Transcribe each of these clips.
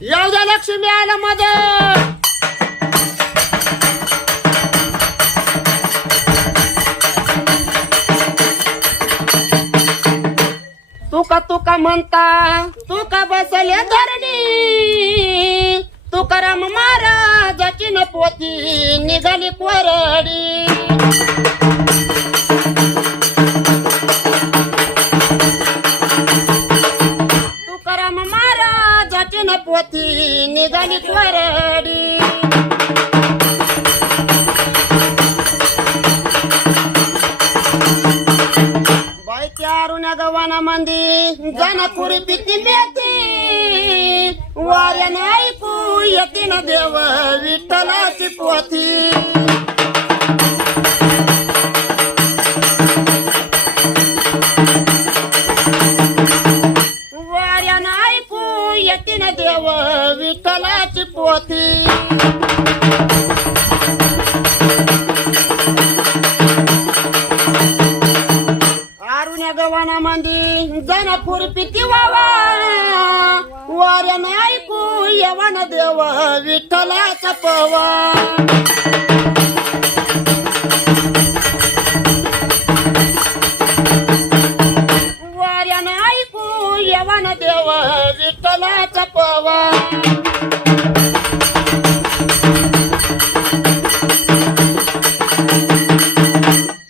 येऊ द्या लक्ष्मी आला मदत. तुका तुका म्हणता तुका बसले धरणी. तुकाराम महाराजाची न पोती निघाली कोरडी अरुण्या गव्हाणा मंदी जानापुरी पिती मेथी वाऱ्याने ऐकू येते ना देव विठ्ठलाची पोथी. वाऱ्याने ऐकू येते देव विठ्ठलाची पोथी. मंदी जाना खुरपी ती वावा वाऱ्यानं ऐकू यवन देव विठ्ठलाचा पवा वाऱ्यानं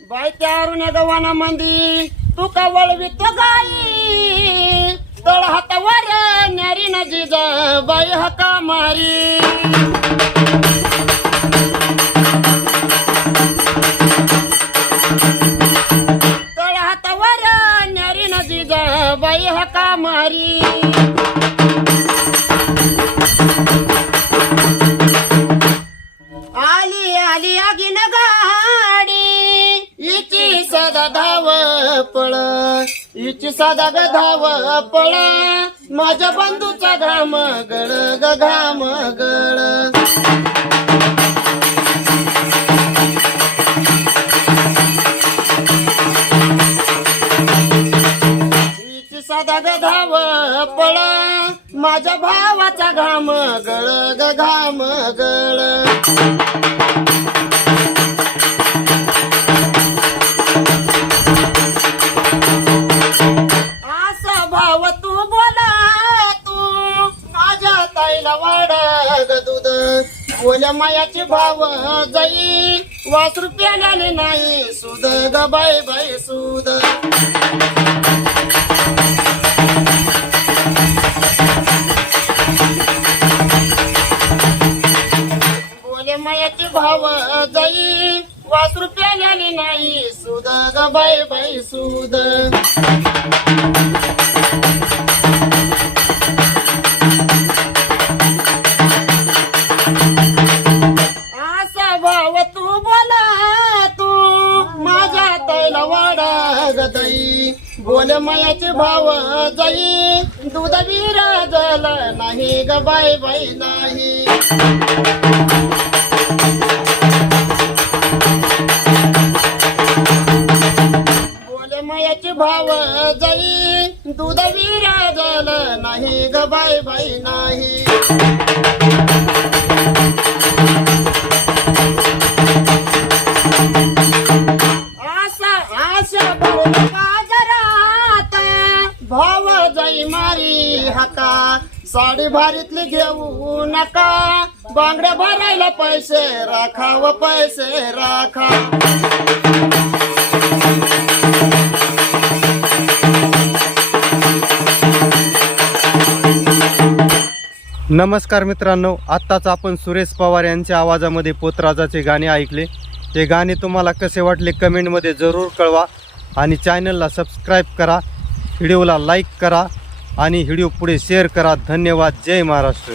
देव त्या अरुण्या गव्हाणा मंदी तू का गाई. न्यारी न जिजा बाई हका मारी. तळ हातावर न्यारी न हका मारी. आली आली आगीन गाडी. हिची सदा धाव पळ हिची साधा ग धाव पळ. माझ्या बंधूचा घाम गळ ग घाम गळ. हिची साधा ग धाव पळ. माझ्या भावाचा घाम गळ ग घाम गळ. बोल्या मायाचे भाव जाई. वास रुपयाला नाही. सुद ग बाय बाय सुद बोले भाव जाई. वास रुपयाला नाही. सुद ग बाय बाय सुद गदई बोल भाव जाई. दूध विराजल नाही ग बाय बाई नाही. बोल भाव जाई. दूध विराजल नाही ग बाय बाई नाही. मारी हाता. साडी भारीतली घेऊ नका. बांगड्या भरायला पैसे राखा व पैसे राखा. नमस्कार मित्रांनो आत्ताच आपण सुरेश पवार यांच्या आवाजामध्ये पोतराजाचे गाणे ऐकले. ते गाणे तुम्हाला कसे वाटले कमेंटमध्ये जरूर कळवा आणि चॅनलला सबस्क्राईब करा व्हिडिओला लाईक करा. आणि व्हिडिओ पुढे शेअर करा. धन्यवाद. जय महाराष्ट्र.